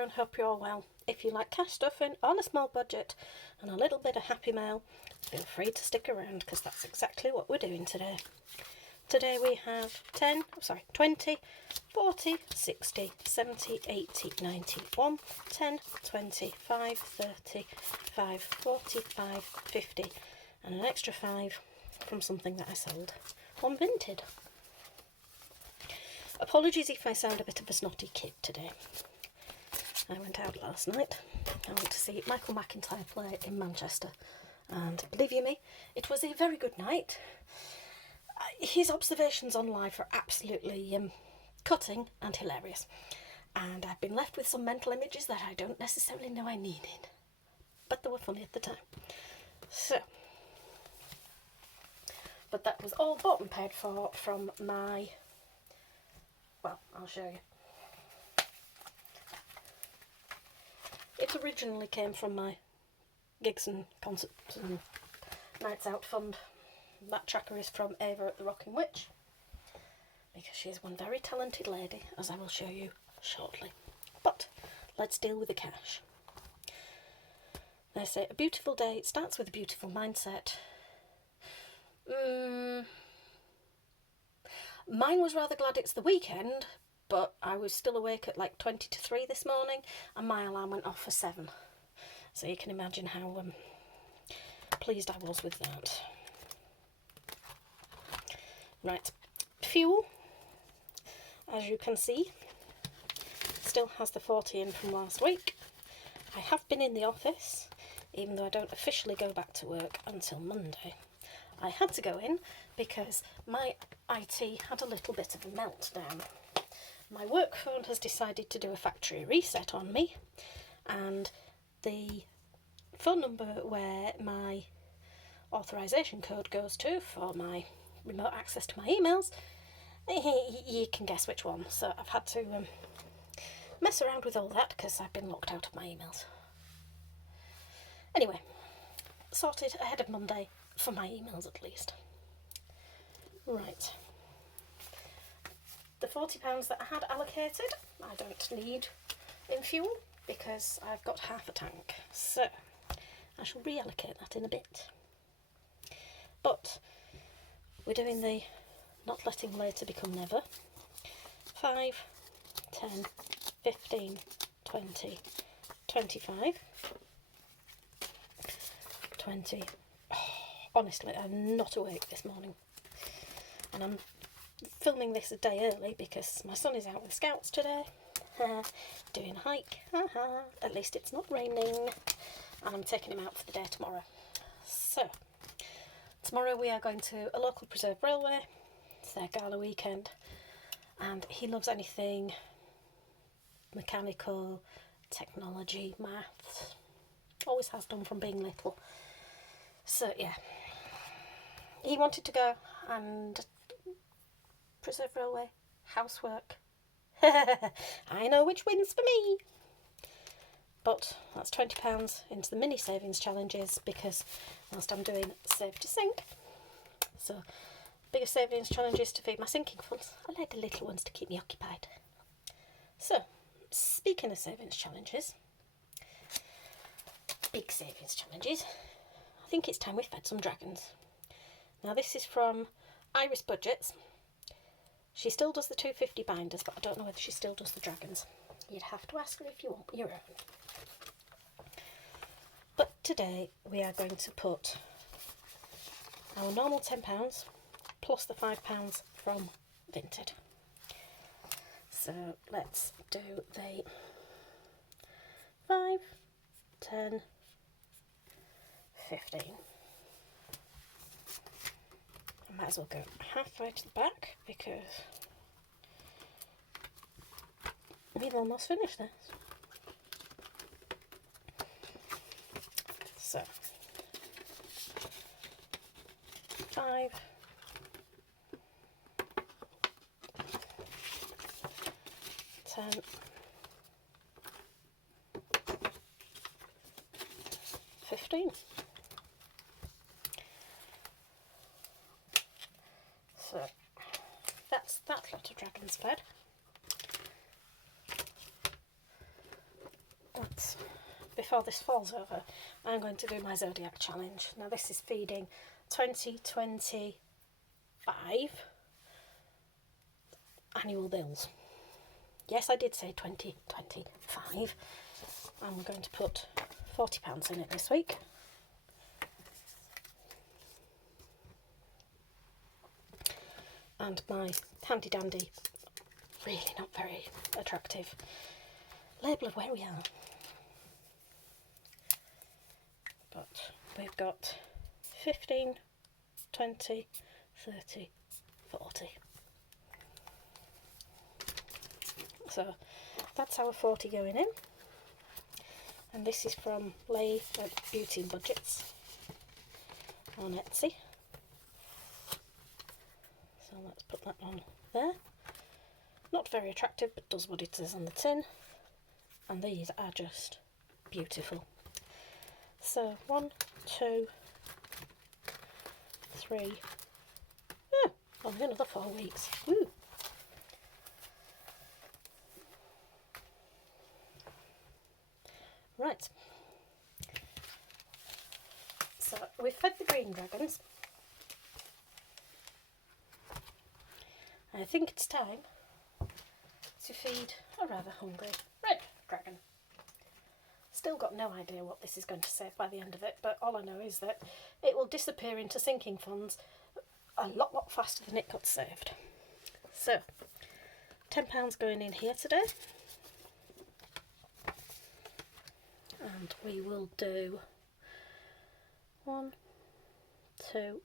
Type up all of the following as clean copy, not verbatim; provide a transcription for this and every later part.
everyone, hope you're all well. If you like cash stuffing on a small budget and a little bit of happy mail, feel free to stick around because that's exactly what we're doing today. Today we have 20, 40, 60, 70, 80, 90, 1, 10, 20, 5, 30, 5, 40, 5, 50 and an extra 5 from something that I sold on Vinted. Apologies if I sound a bit of a snotty kid today. I went out last night. I went to see Michael McIntyre play in Manchester, and believe you me, it was a very good night. His observations on life are absolutely cutting and hilarious, and I've been left with some mental images that I don't necessarily know I needed, but they were funny at the time. But that was all bought and paid for from my, well, I'll show you. It originally came from my gigs and concerts and nights out fund. That tracker is from Ava at the Rocking Witch, because she's one very talented lady, as I will show you shortly. But let's deal with the cash. They say a beautiful day starts with a beautiful mindset. Mine was rather glad it's the weekend, but I was still awake at like 20 to 3 this morning and my alarm went off for 7. So you can imagine how pleased I was with that. Right, fuel, as you can see, still has the 40 in from last week. I have been in the office, even though I don't officially go back to work until Monday. I had to go in because my IT had a little bit of a meltdown. My work phone has decided to do a factory reset on me, and the phone number where my authorization code goes to for my remote access to my emails, you can guess which one. So I've had to mess around with all that because I've been locked out of my emails. Anyway, sorted ahead of Monday, for my emails at least. Right. The £40 that I had allocated, I don't need in fuel because I've got half a tank. So I shall reallocate that in a bit. But we're doing the not letting later become never. 5, 10, 15, 20, 25, 20. Oh, honestly, I'm not awake this morning. And I'm filming this a day early because my son is out with scouts today. Doing a hike. At least it's not raining. And I'm taking him out for the day tomorrow. So, tomorrow we are going to a local preserve railway. It's their gala weekend, and he loves anything mechanical, technology, maths. Always has done from being little. So yeah, he wanted to go and preserve railway, housework. I know which wins for me. But that's £20 into the mini savings challenges because whilst I'm doing Save to Sink, so bigger savings challenges to feed my sinking funds, I like the little ones to keep me occupied. So, speaking of savings challenges, big savings challenges, I think it's time we fed some dragons. Now this is from Iris Budgets. She still does the 250 binders, but I don't know whether she still does the dragons. You'd have to ask her if you want your own. But today we are going to put our normal £10 plus the £5 from Vinted. So let's do the 5, 10, 15. I might as well go halfway to the back because we've almost finished this. So 5, 10, 15. So that's that lot of dragons fed. minutes before this falls over, I'm going to do my Zodiac challenge. Now this is feeding 2025 annual bills. Yes, I did say 2025. I'm going to put £40 in it this week. And my handy dandy, really not very attractive label of where we are. But we've got 15, 20, 30, 40. So that's our 40 going in. And this is from Lay Beauty and Budgets on Etsy. So let's put that on there. Not very attractive, but does what it says on the tin. And these are just beautiful. So 1, 2, 3. Oh, only another 4 weeks. Woo! Right. So we've fed the green dragons. I think it's time to feed a rather hungry red dragon. Still got no idea what this is going to save by the end of it, but all I know is that it will disappear into sinking funds a lot faster than it got saved. So, £10 going in here today. And we will do 1, 2,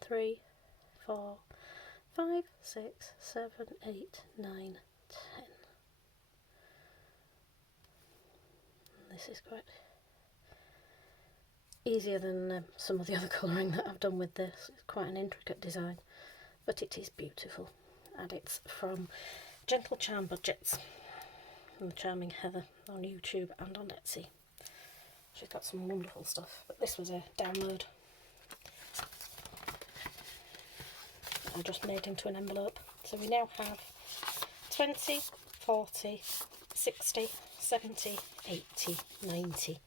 3, 4, 5, 6, 7, 8, 9, 10. This is quite easier than some of the other colouring that I've done with this. It's quite an intricate design, but it is beautiful. And it's from Gentle Charm Budgets, from the charming Heather on YouTube and on Etsy. She's got some wonderful stuff, but this was a download. I just made into an envelope. So we now have 20, 40, 60, 70, 80, 90,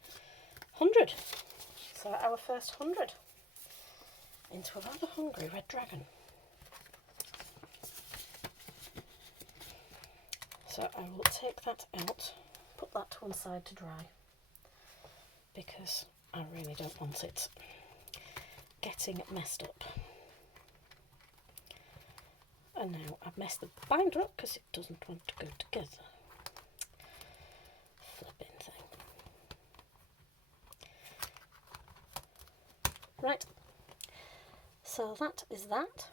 100. So our first 100 into a rather hungry red dragon. So I will take that out, put that to one side to dry, because I really don't want it getting messed up. And now I've messed the binder up because it doesn't want to go together. Flipping thing. Right, so that is that.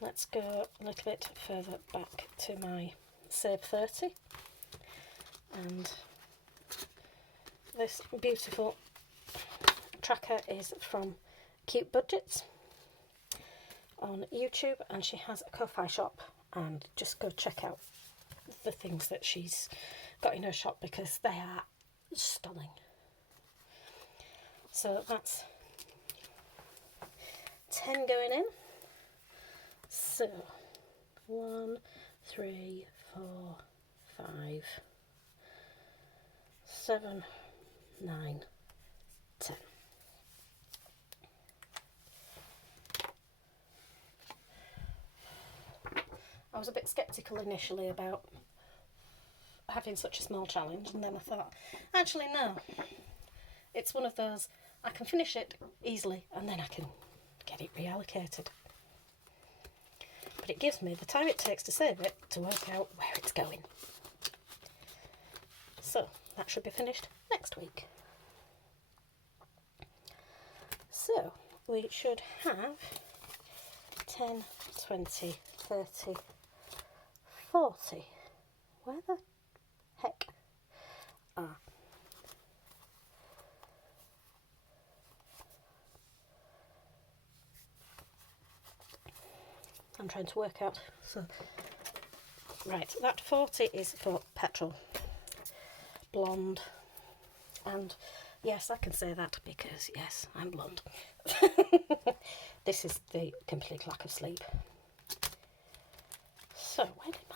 Let's go a little bit further back to my Save 30. And this beautiful tracker is from Cute Budgets on YouTube, and she has a Ko-Fi shop, and just go check out the things that she's got in her shop because they are stunning. So that's 10 going in. So 1, 3, 4, 5, 7, 9, 10. I was a bit sceptical initially about having such a small challenge, and then I thought, actually no, it's one of those, I can finish it easily and then I can get it reallocated. But it gives me the time it takes to save it to work out where it's going. So that should be finished next week. So we should have 10, 20, 30, 40. Where the heck are? I'm trying to work out. So, right, that 40 is for petrol, blonde, and yes, I can say that because yes, I'm blonde. This is the complete lack of sleep. So where did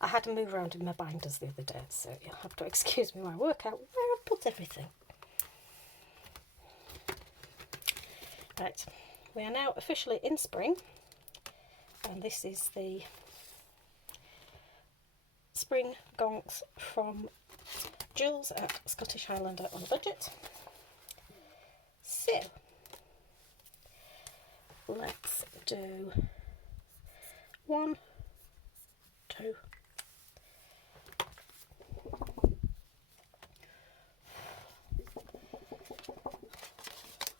I had to move around in my binders the other day, so you'll have to excuse me while I work out where I've put everything. Right, we are now officially in spring, and this is the spring gonks from Jules at Scottish Highlander on a budget. So let's do 1, 2,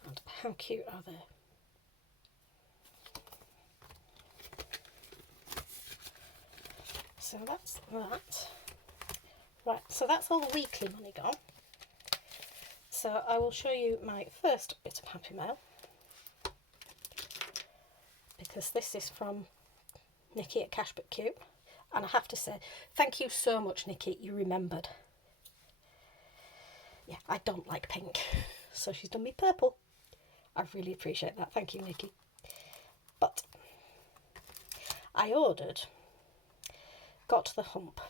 and how cute are they? So that's that. Right, so that's all the weekly money gone. So I will show you my first bit of happy mail, because this is from Nikki at Cash But Cute, and I have to say thank you so much, Nikki, you remembered. Yeah, I don't like pink, so she's done me purple. I really appreciate that, thank you, Nikki. But I ordered Got to the Hump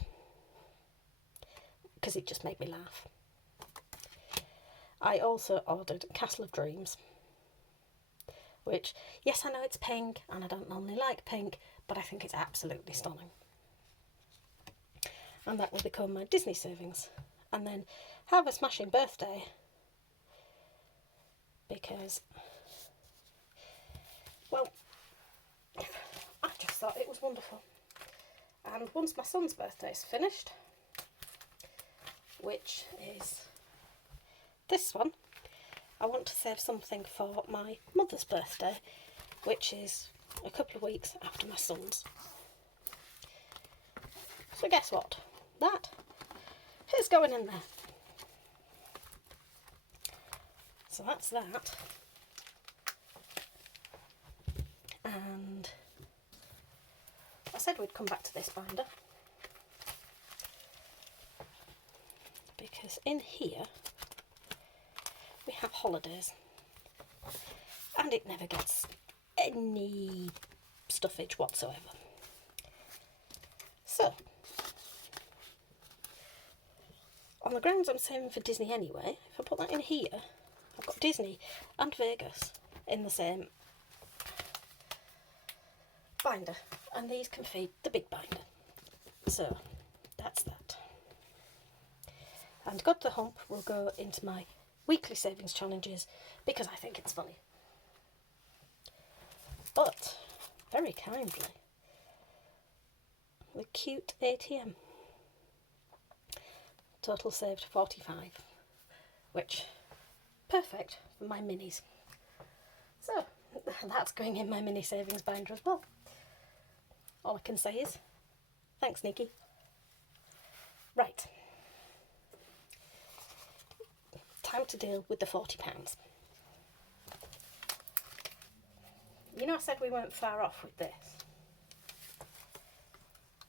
because it just made me laugh. I also ordered Castle of Dreams, which, yes, I know it's pink and I don't normally like pink, but I think it's absolutely stunning. And that will become my Disney savings. And then have a smashing birthday, because, well, I just thought it was wonderful. And once my son's birthday is finished, which is this one, I want to save something for my mother's birthday, which is a couple of weeks after my son's. So guess what? That is going in there. So that's that. And I said we'd come back to this binder, because in here we have holidays, and it never gets any stuffage whatsoever. So, on the grounds I'm saving for Disney anyway, if I put that in here, I've got Disney and Vegas in the same binder, and these can feed the big binder. So that's that. And Got the Hump will go into my weekly savings challenges because I think it's funny. But very kindly, the cute ATM. Total saved 45, which perfect for my minis. So that's going in my mini savings binder as well. All I can say is thanks, Nikki. Right, time to deal with the £40. You know, I said we weren't far off with this.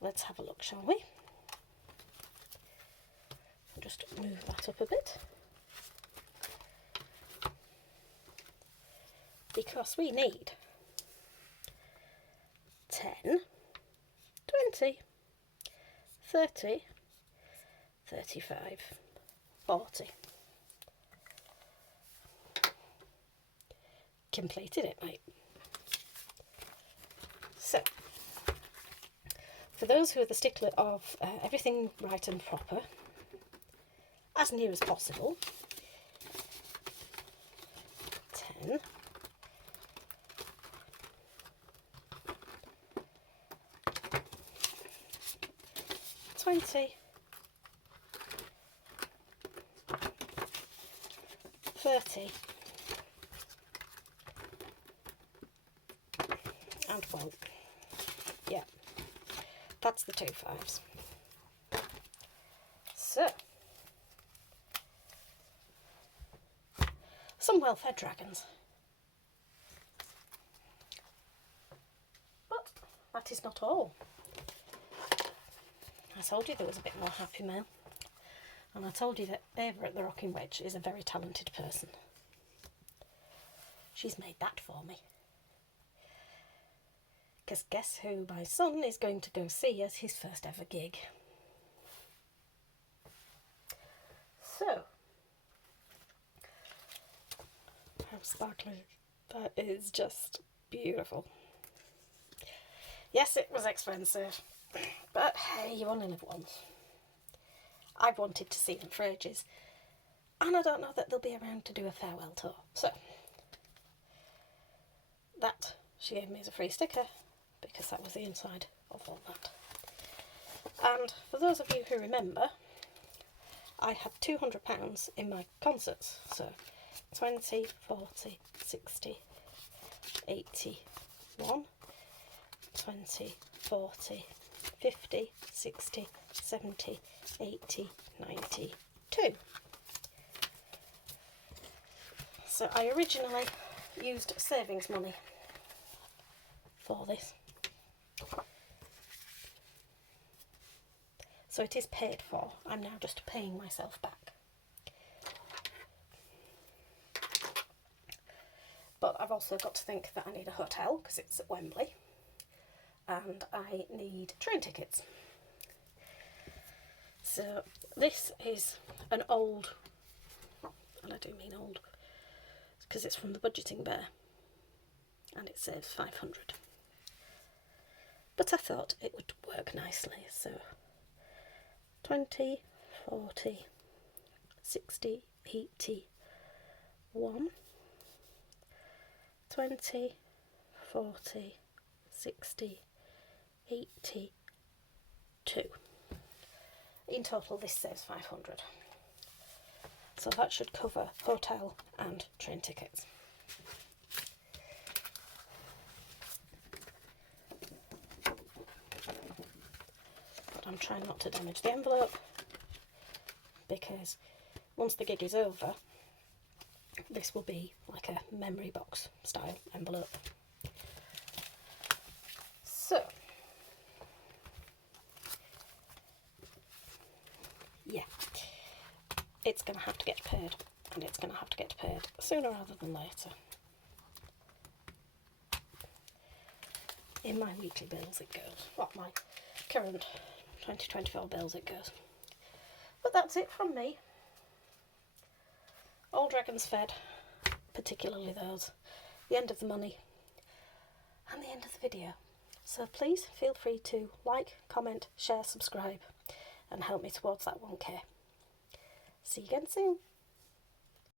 Let's have a look, shall we? Just move that up a bit, because we need 10, 20, 30, 35, 40. Completed it, mate. So, for those who are the stickler of everything right and proper, as near as possible, 10, 20, 30, and 1. Yeah, that's the 2 5s. So, some well-fed dragons. But that is not all. I told you there was a bit more happy mail, and I told you that Ava at the Rocking Wedge is a very talented person. She's made that for me. because guess who my son is going to go see as his first ever gig. So, how sparkly, that is just beautiful. Yes, it was expensive, but hey, you only live once. I've wanted to see them for ages, and I don't know that they'll be around to do a farewell tour. So, that she gave me as a free sticker, because that was the inside of all that. And for those of you who remember, I had £200 in my concerts, so 20, 40, 60, 80, 1, 20, 40, 50, 60, 70, 80, 90, 2. So I originally used savings money for this. So it is paid for. I'm now just paying myself back. But I've also got to think that I need a hotel because it's at Wembley. And I need train tickets. So this is an old, and I do mean old, because it's from the Budgeting Bear. And it saves 500. But I thought it would work nicely, so 20, 40, 60, 80, 1, 20, 40, 60, 80, 2. In total this saves 500. So that should cover hotel and train tickets. I'm trying not to damage the envelope because once the gig is over, this will be like a memory box style envelope. So, yeah, it's going to have to get paid, and it's going to have to get paid sooner rather than later. In my weekly bills it goes, well, my current 2024 bills it goes. But that's it from me. All dragons fed, particularly those. The end of the money and the end of the video. So please feel free to like, comment, share, subscribe and help me towards that 1k. See you again soon.